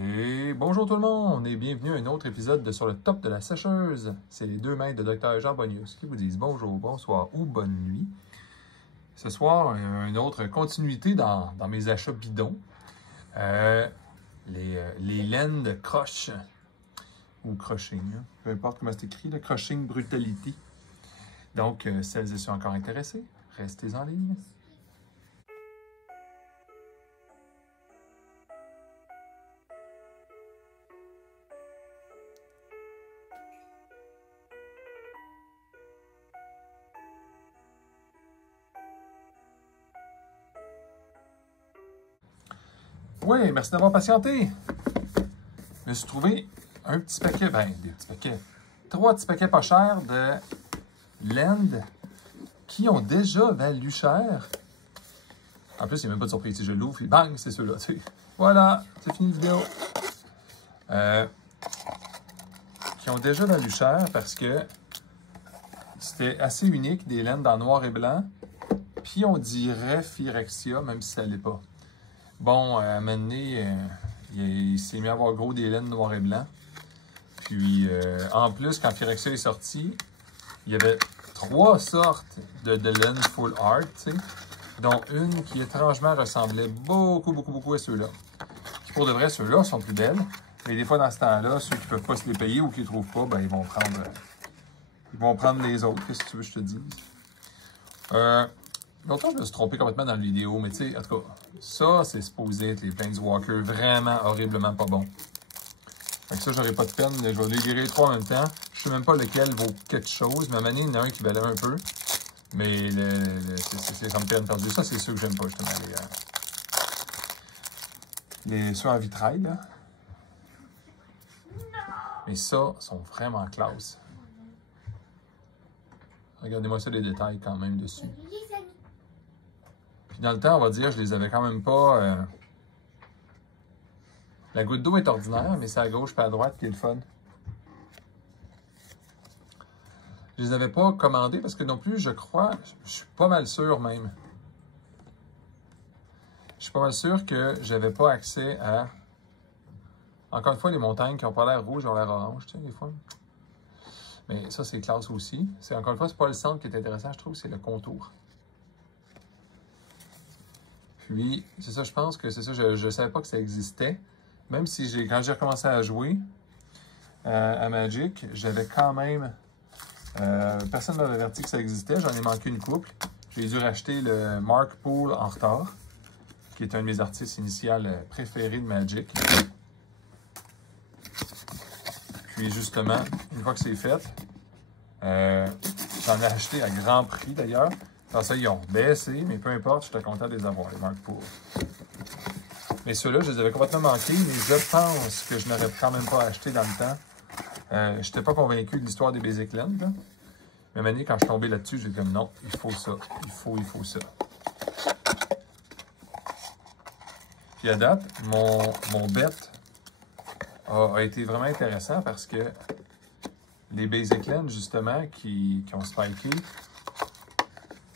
Et bonjour tout le monde et bienvenue à un autre épisode de Sur le top de la sécheuse. C'est les deux maîtres de Dr Jean Bonius qui vous disent bonjour, bonsoir ou bonne nuit. Ce soir, une autre continuité dans mes achats bidons. Les laines de croche ou croching, hein, peu importe comment c'est écrit, le croching brutality. Donc, celles et ceux encore intéressés, restez en ligne. Oui, merci d'avoir patienté. Je me suis trouvé un petit paquet, des petits paquets, 3 petits paquets pas chers de laine qui ont déjà valu cher. En plus, il n'y a même pas de surprise. Si je l'ouvre, bang, c'est ceux-là. Voilà, c'est fini la vidéo. Qui ont déjà valu cher parce que c'était assez unique, des laines dans noir et blanc. Puis on dirait Phyrexia, même si ça ne l'est pas. Bon, à un moment donné, il s'est mis à avoir gros des laines noir et blanc. Puis, en plus, quand Phyrexia est sorti, il y avait 3 sortes de laine full art, tu sais, dont une qui étrangement ressemblait beaucoup à ceux-là. Puis pour de vrai, ceux-là sont plus belles. Mais des fois, dans ce temps-là, ceux qui ne peuvent pas se les payer ou qui ne les trouvent pas, ben, ils vont prendre les autres. Qu'est-ce que tu veux que je te dise? L'autre fois, je me suis trompé complètement dans la vidéo, mais tu sais, en tout cas, ça, c'est supposé être les Planeswalkers vraiment horriblement pas bons. Fait que ça, j'aurais pas de peine, je vais les virer 3 en même temps. Je sais même pas lequel vaut quelque chose, mais à un moment donné, il y en a un qui valait un peu. Mais c'est comme peine perdue. Ça, c'est ceux que j'aime pas, justement. Ceux en vitrail, là. Mais ça, sont vraiment classe. Regardez-moi ça, les détails quand même dessus. Puis dans le temps, on va dire, je les avais quand même pas... La goutte d'eau est ordinaire, mais c'est à gauche et à droite qui est le fun. Je les avais pas commandés parce que non plus, je crois, je suis pas mal sûr même. Je suis pas mal sûr que j'avais pas accès à... Encore une fois, les montagnes qui n'ont pas l'air rouge, ont l'air orange, tu sais, des fois. Mais ça, c'est classe aussi. Encore une fois, c'est pas le centre qui est intéressant, je trouve, c'est le contour. Puis, c'est ça, je pense que c'est ça, je savais pas que ça existait. Même si quand j'ai recommencé à jouer à Magic, j'avais quand même... personne ne m'avait averti que ça existait. J'en ai manqué une couple. J'ai dû racheter le Mark Poole en retard, qui est un de mes artistes initiales préférés de Magic. Puis justement, une fois que c'est fait, j'en ai acheté à grand prix d'ailleurs. Dans ça, ils ont baissé, mais peu importe, j'étais content de les avoir, les Mark Poole. Mais ceux-là, je les avais complètement manqués, mais je pense que je n'aurais quand même pas acheté dans le temps. Je n'étais pas convaincu de l'histoire des Basic Land, là. Mais à un moment donné, quand je suis tombé là-dessus, j'ai dit comme non, il faut ça. Il faut ça. Puis à date, mon bet a été vraiment intéressant parce que les Basic Land, justement, qui ont spiké,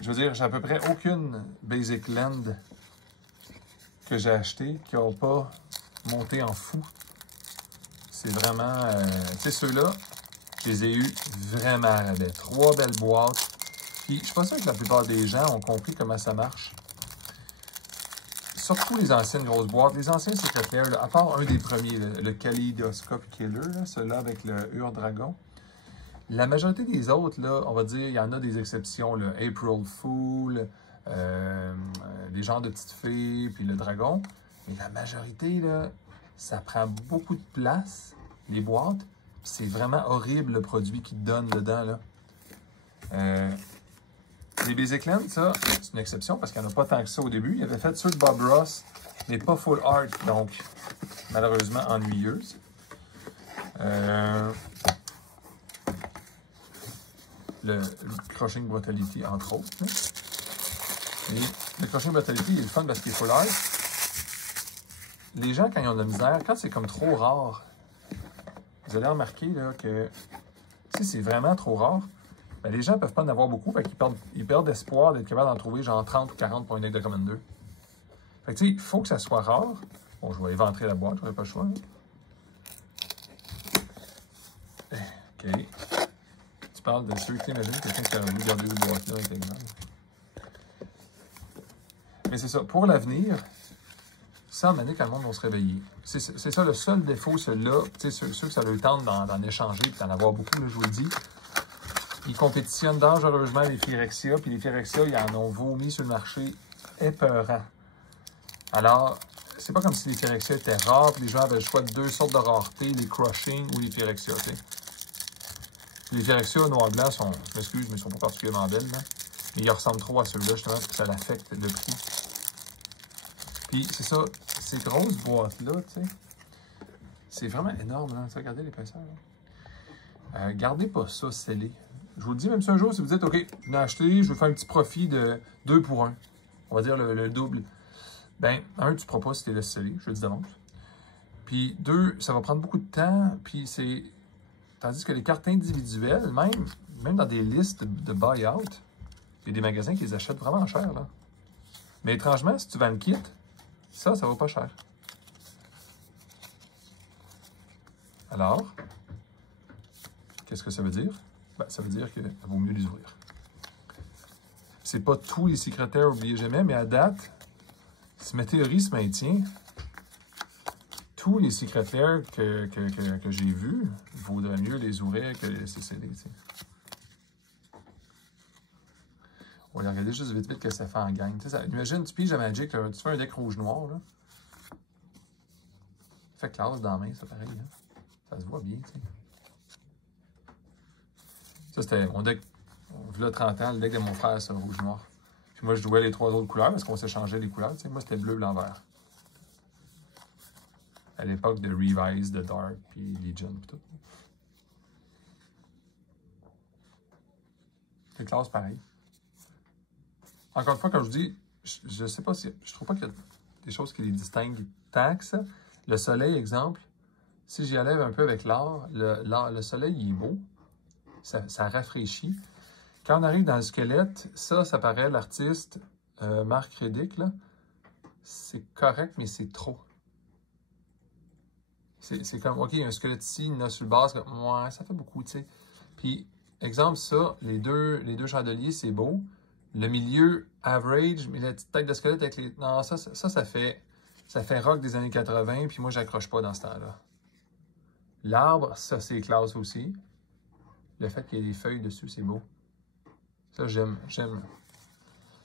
je veux dire, j'ai à peu près aucune Basic Land que j'ai acheté qui n'a pas monté en fou. C'est vraiment... tu sais, ceux-là, je les ai eus vraiment à rabais. 3 belles boîtes. Puis, je suis pas sûr que la plupart des gens ont compris comment ça marche. Surtout les anciennes grosses boîtes. Les anciens Secret Lair, là, à part un des premiers, le Kaleidoscope Killer, celui-là avec le Ur-Dragon. La majorité des autres, là, on va dire, il y en a des exceptions. Là, April Fool, des genres de petites filles, puis le dragon. Mais la majorité, là, ça prend beaucoup de place, les boîtes. C'est vraiment horrible le produit qu'ils te donnent dedans, là. Les Basic Land, ça, c'est une exception parce qu'il n'y en a pas tant que ça au début. Il avait fait ceux de Bob Ross, mais pas full art, donc malheureusement ennuyeuse. Le Crushing Brutality, entre autres. Là. Et le Crushing Brutality, il est le fun parce qu'il est full art. Les gens, quand ils ont de la misère, quand c'est comme trop rare, vous allez remarquer là, que si c'est vraiment trop rare, ben, les gens ne peuvent pas en avoir beaucoup, fait qu'ils perdent espoir d'être capable d'en trouver genre 30 ou 40 pour une deck de Commander. Fait que tu sais, il faut que ça soit rare, Bon, je vais éventrer la boîte, j'aurais pas le choix. Hein. OK. Tu parles de ceux qui imaginent quelqu'un qui a envie de garder cette boîte-là intégrale. Mais c'est ça. Pour l'avenir, ça, à un moment donné, quand le monde va se réveiller. C'est ça le seul défaut, celui-là. Ceux que ça leur tente d'en échanger et d'en avoir beaucoup, là, je vous le dis. Ils compétitionnent dangereusement les Phyrexia, puis les Phyrexia, ils en ont vomi sur le marché épeurant. Alors, c'est pas comme si les Phyrexia étaient rares, puis les gens avaient le choix de deux sortes de rareté, les Crushing ou les Phyrexia. Les Phyrexia noir-blanc sont, je m'excuse, mais ils sont pas particulièrement belles, là. Mais ils ressemblent trop à ceux-là, justement, parce que ça l'affecte le prix. Puis, c'est ça, ces grosses boîtes-là, tu sais, c'est vraiment énorme, là. Regardez l'épaisseur, là. Gardez pas ça scellé. Je vous le dis, même si un jour, si vous dites, OK, je l'ai acheté, je veux faire un petit profit de 2 pour 1, on va dire le double. Ben, un, tu ne pourras pas si tu es laissé scellé, je le dis d'avance. Puis, 2, ça va prendre beaucoup de temps, puis c'est... Tandis que les cartes individuelles, même dans des listes de buy-out, il y a des magasins qui les achètent vraiment cher, là. Mais étrangement, si tu vends le kit, ça vaut pas cher. Alors, qu'est-ce que ça veut dire? Ben, ça veut dire qu'il vaut mieux les ouvrir. C'est pas tous les secrétaires, oubliez jamais, mais à date, si ma théorie se maintient, tous les secrétaires que j'ai vus, il vaudrait mieux les ouvrir que les laisser sceller. On va regarder juste vite que ça fait en gang. Imagine, tu piges à Magic, là, tu fais un deck rouge-noir. Là. Ça fait classe dans la main, ça pareil. Hein? Ça se voit bien. T'sais. Ça, c'était mon deck, il y a 30 ans, le deck de mon frère, ça, rouge-noir. Puis moi, je jouais les 3 autres couleurs parce qu'on s'échangeait les couleurs. T'sais. Moi, c'était bleu, blanc, vert. À l'époque de Revise, de Dark, puis Legion, puis tout. C'est classe pareil. Encore une fois, comme je dis, je ne sais pas si... Je trouve pas qu'il y a des choses qui les distinguent tant que ça. Le soleil, exemple, si j'y allais un peu avec l'or, le soleil, il est beau. Ça rafraîchit. Quand on arrive dans le squelette, ça paraît l'artiste Marc Reddick, là. C'est correct, mais c'est trop. C'est comme, OK, il y a un squelette ici, il y en a sur le bas, ouais, ça fait beaucoup, tu sais. Puis, exemple, ça, les deux chandeliers, c'est beau. Le milieu, average, mais la petite tête de squelette avec les... Non, ça fait rock des années 80, puis moi, j'accroche pas dans ce temps-là. L'arbre, ça, c'est classe aussi. Le fait qu'il y ait des feuilles dessus, c'est beau. Ça, j'aime.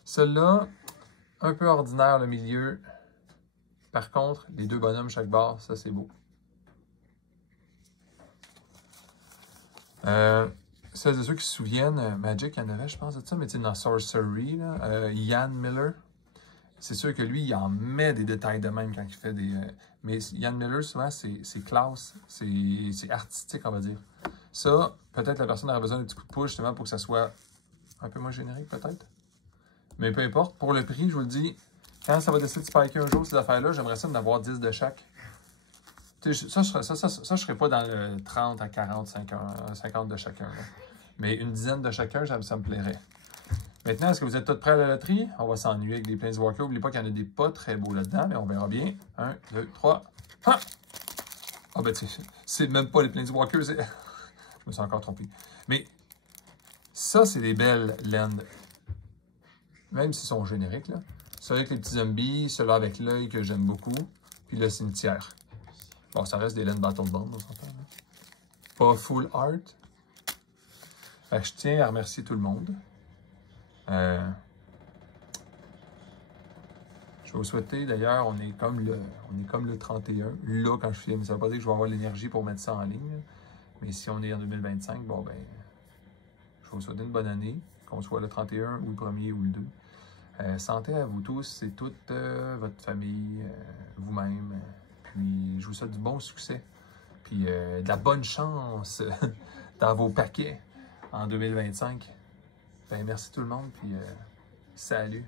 Celui-là, un peu ordinaire, le milieu. Par contre, les 2 bonhommes chaque barre, ça, c'est beau. Celles de ceux qui se souviennent, Magic, il y en avait, je pense, de ça, mais tu sais, dans Sorcery, là, Ian Miller, c'est sûr que lui, il en met des détails de même quand il fait des... mais Ian Miller, souvent, c'est classe, c'est artistique, on va dire. Ça, peut-être la personne aurait besoin d'un petit coup de pouce, justement, pour que ça soit un peu moins générique, peut-être. Mais peu importe, pour le prix, je vous le dis, quand ça va décider de spiker un jour, ces affaires-là, j'aimerais ça d'en avoir 10 de chaque. Ça, je ne serais pas dans le 30 à 40, 50 de chacun. Là. Mais une dizaine de chacun, ça me plairait. Maintenant, est-ce que vous êtes tous prêts à la loterie? On va s'ennuyer avec des Planeswalkers. N'oubliez pas qu'il y en a des pas très beaux là-dedans, mais on verra bien. 1, 2, 3. Ah! Ah ben, c'est même pas les Planeswalkers. Je me suis encore trompé. Mais ça, c'est des belles lands. Même s'ils sont génériques, là. Ceux-là avec les petits zombies, ceux-là avec l'œil que j'aime beaucoup, puis le cimetière. Bon, ça reste des laines Battlebond, on s'entend. Pas full art. Fait que je tiens à remercier tout le monde. Je vais vous souhaiter, d'ailleurs, on est comme le 31, là, quand je filme. Ça ne veut pas dire que je vais avoir l'énergie pour mettre ça en ligne. Mais si on est en 2025, bon, ben, je vais vous souhaiter une bonne année, qu'on soit le 31 ou le 1er ou le 2. Santé à vous tous et toute votre famille, vous-même. Puis, je vous souhaite du bon succès. Puis, de la bonne chance dans vos paquets en 2025. Ben, merci tout le monde. Puis, salut.